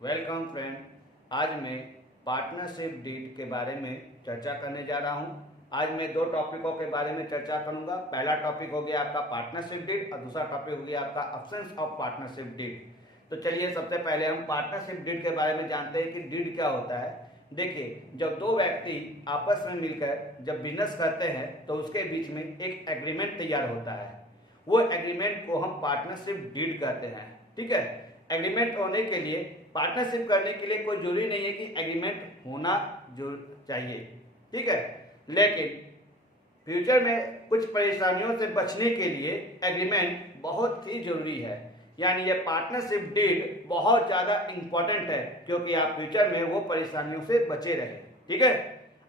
Welcome friend. आज मैं partnership deed के बारे में चर्चा करने जा रहा हूं। आज मैं दो टॉपिकों के बारे में चर्चा करूंगा। पहला टॉपिक हो गया आपका पार्टनरशिप डीड और दूसरा टॉपिक हो गया आपका अब्सेंस ऑफ पार्टनरशिप डीड। तो चलिए सबसे पहले हम पार्टनरशिप डीड के बारे में जानते हैं कि डीड क्या होता है। देखिए, जब दो व्यक्ति आपस में मिलकर जब बिजनेस करते हैं तो उसके बीच में एक एग्रीमेंट तैयार होता है। वो एग्रीमेंट को हम पार्टनरशिप डीड कहते हैं। ठीक है, एग्रीमेंट होने के लिए, पार्टनरशिप करने के लिए कोई जरूरी नहीं है कि एग्रीमेंट होना चाहिए। ठीक है, लेकिन फ्यूचर में कुछ परेशानियों से बचने के लिए एग्रीमेंट बहुत ही जरूरी है। यानी ये पार्टनरशिप डीड बहुत ज़्यादा इंपॉर्टेंट है, क्योंकि आप फ्यूचर में वो परेशानियों से बचे रहे। ठीक है,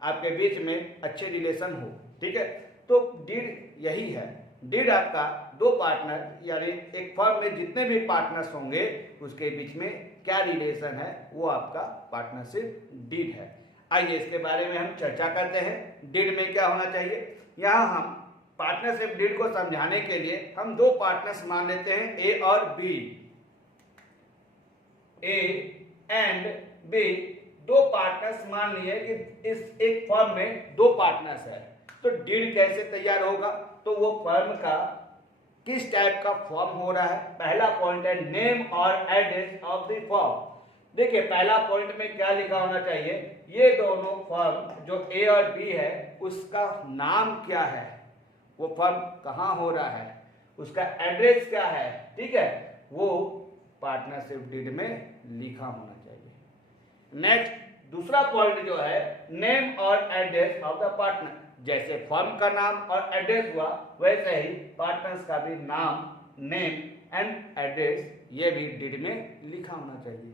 आपके बीच में अच्छे रिलेशन हो। ठीक है, तो डीड यही है। डीड आपका दो पार्टनर यानी एक फर्म में जितने भी पार्टनर्स होंगे उसके बीच में क्या रिलेशन है, वो आपका पार्टनरशिप डीड है। आइए इसके बारे में हम चर्चा करते हैं। डीड में क्या होना चाहिए। यहाँ हम पार्टनरशिप डीड को समझाने के लिए हम दो पार्टनर्स मान लेते हैं, ए और बी। ए एंड बी दो पार्टनर्स मान लिए कि इस एक फर्म में दो पार्टनर्स है। तो डीड कैसे तैयार होगा, तो वो फर्म का किस टाइप का फॉर्म हो रहा है। पहला पॉइंट है नेम और एड्रेस ऑफ द फर्म। देखिए, पहला पॉइंट में क्या लिखा होना चाहिए, ये दोनों फर्म जो ए और बी है उसका नाम क्या है, वो फर्म कहाँ हो रहा है, उसका एड्रेस क्या है। ठीक है, वो पार्टनरशिप डीड में लिखा होना चाहिए। नेक्स्ट दूसरा पॉइंट जो है नेम और एड्रेस ऑफ द पार्टनर। जैसे फर्म का नाम और एड्रेस हुआ, वैसे ही पार्टनर्स का भी नाम, नेम एंड एड्रेस, ये भी डीड में लिखा होना चाहिए।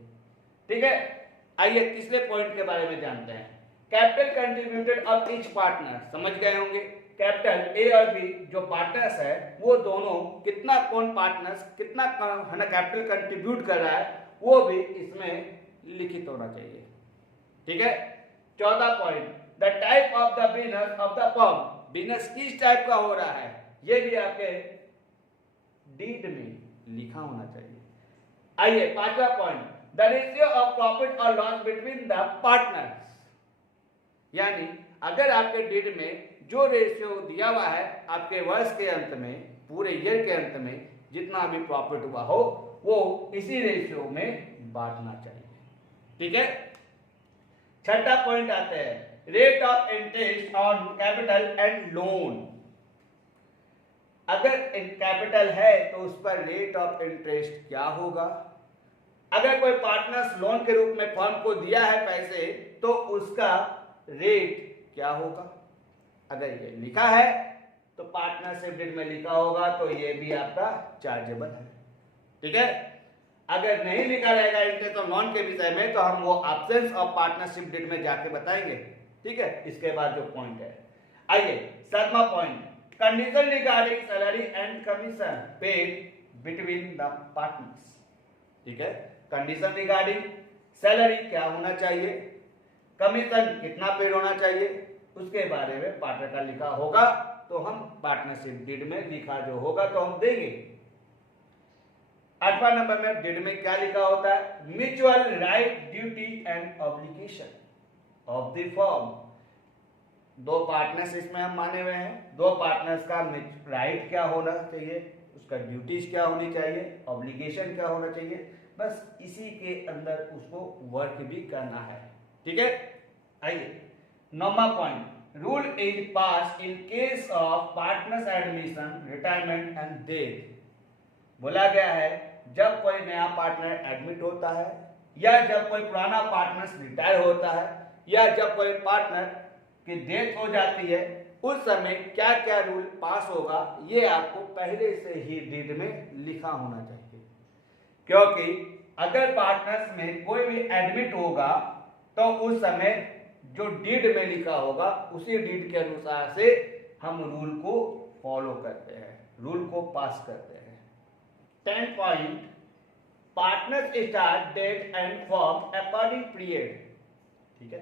ठीक है, आइए तीसरे पॉइंट के बारे में जानते हैं। Capital contributed of each partner. समझ गए होंगे, कैपिटल ए और बी जो पार्टनर्स है वो दोनों कितना, कौन पार्टनर्स कितना है ना कैपिटल कंट्रीब्यूट कर रहा है, वो भी इसमें लिखित होना चाहिए। ठीक है, चौथा point the type of the business of the firm. Business किस टाइप का हो रहा है, ये भी आपके डीड में लिखा होना चाहिए। आइए पांचवा point the ratio of profit और लॉस बिटवीन द पार्टनर्स। यानी अगर आपके डीड में जो रेशियो दिया हुआ है आपके वर्ष के अंत में, पूरे ईयर के अंत में जितना भी प्रॉफिट हुआ हो वो इसी रेशियो में बांटना चाहिए। ठीक है, छठा पॉइंट आते हैं rate of interest on capital and loan. अगर कैपिटल है तो उस पर रेट ऑफ इंटरेस्ट क्या होगा। अगर कोई पार्टनर्स लोन के रूप में फर्म को दिया है पैसे, तो उसका रेट क्या होगा। अगर ये लिखा है तो पार्टनरशिप डीड में लिखा होगा, तो ये भी आपका चार्जेबल है। ठीक है, अगर नहीं लिखा रहेगा इंटरेस्ट ऑन लोन के विषय में, तो हम वो एब्सेंस ऑफ पार्टनरशिप डीड में जाके बताएंगे। ठीक है, इसके बाद जो पॉइंट है, आइए सातवां point condition regarding salary and commission paid between the partners. ठीक है, कंडीशन रिगार्डिंग सैलरी क्या होना चाहिए, कमीशन कितना पेड होना चाहिए, उसके बारे में पार्टनर का लिखा होगा, तो हम पार्टनरशिप डीड में लिखा जो होगा तो हम देंगे। आठवां नंबर में डीड में क्या लिखा होता है, mutual right duty and obligation of the firm. दो पार्टनर्स इसमें हम माने हुए हैं, दो पार्टनर्स का राइट क्या होना चाहिए, उसका ड्यूटीज क्या होनी चाहिए, ऑब्लिगेशन क्या होना चाहिए, बस इसी के अंदर उसको वर्क भी करना है। ठीक है, आइए नौवां point rule is pass in case of partners admission retirement and death. बोला गया है जब कोई नया पार्टनर एडमिट होता है, या जब कोई पुराना पार्टनर रिटायर होता है, या जब कोई पार्टनर की डेथ हो जाती है, उस समय क्या क्या रूल पास होगा, ये आपको पहले से ही डीड में लिखा होना चाहिए। क्योंकि अगर पार्टनर्स में कोई भी एडमिट होगा तो उस समय जो डीड में लिखा होगा उसी डीड के अनुसार से हम रूल को फॉलो करते हैं, रूल को पास करते हैं। 10 point partners start date and form according period. ठीक है,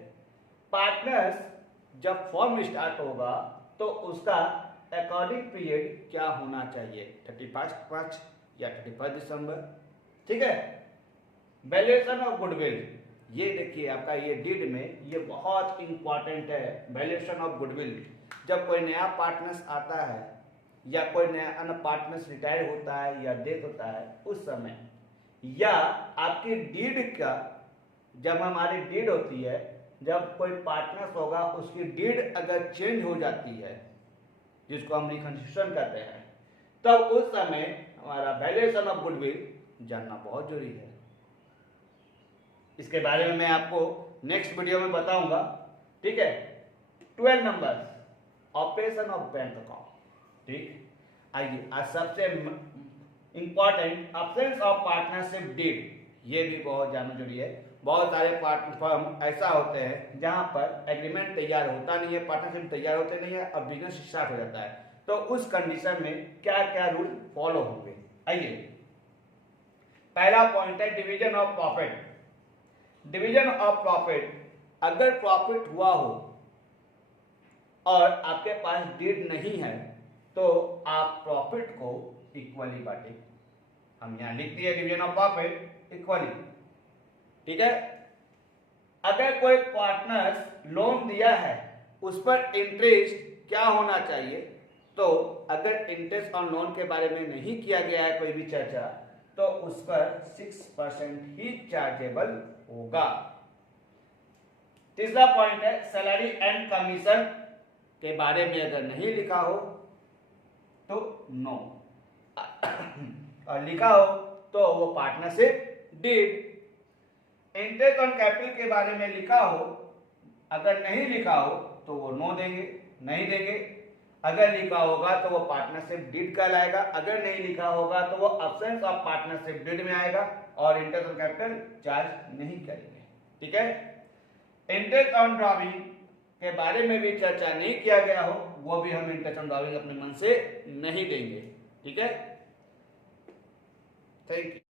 पार्टनर्स जब फॉर्म स्टार्ट होगा तो उसका अकॉर्डिंग पीरियड क्या होना चाहिए, 31 मार्च या 31 दिसंबर। ठीक है, वैल्यूएशन ऑफ गुडविल, ये देखिए आपका ये डीड में ये बहुत इंपॉर्टेंट है। वैल्यूएशन ऑफ गुडविल, जब कोई नया पार्टनर्स आता है या कोई नया अन्य पार्टनर्स रिटायर होता है या डेथ होता है उस समय, या आपकी डीड का, जब हमारी डीड होती है, जब कोई पार्टनर्स होगा उसकी डीड अगर चेंज हो जाती है, जिसको हम रिकंस्ट्रक्शन कहते हैं, तब उस समय हमारा वैल्यूएशन ऑफ गुडविल जानना बहुत जरूरी है। इसके बारे में मैं आपको नेक्स्ट वीडियो में बताऊंगा, ठीक है। 12 number operation of bank account, ठीक। आइए आज सबसे important options of partnership deed, ये भी बहुत जानना जरूरी है। बहुत सारे फर्म ऐसा होते हैं जहां पर एग्रीमेंट तैयार होता नहीं है, पार्टनरशिप तैयार होते नहीं है और बिजनेस स्टार्ट हो जाता है, तो उस कंडीशन में क्या क्या रूल फॉलो होंगे। आइए पहला पॉइंट है division of profit. Division of profit, अगर प्रॉफिट हुआ हो और आपके पास डीड नहीं है तो आप प्रॉफिट को इक्वली बांटे। हम यहां लिख दिए डिवीजन ऑफ प्रॉफिट इक्वली, ठीक है। अगर कोई पार्टनर्स लोन दिया है उस पर इंटरेस्ट क्या होना चाहिए, तो अगर इंटरेस्ट ऑन लोन के बारे में नहीं किया गया है कोई भी चर्चा, तो उस पर 6% ही चार्जेबल होगा। तीसरा पॉइंट है सैलरी एंड कमीशन के बारे में अगर नहीं लिखा हो तो नो, और लिखा हो तो वो partnership deed. Interest on capital के बारे में लिखा हो, अगर नहीं लिखा हो तो वो नो देंगे, नहीं देंगे। अगर लिखा होगा तो वो पार्टनरशिप डीड कहलाएगा, अगर नहीं लिखा होगा तो वो अब्सेंस ऑफ पार्टनरशिप डीड में आएगा और इंटरेस्ट ऑन कैपिटल चार्ज नहीं करेंगे, ठीक है। इंटरेस्ट ऑन ड्रॉविंग के बारे में भी चर्चा नहीं किया गया हो, वो भी हम इंटरेस्ट ऑन ड्रॉविंग अपने मन से नहीं देंगे, ठीक है। Thank you.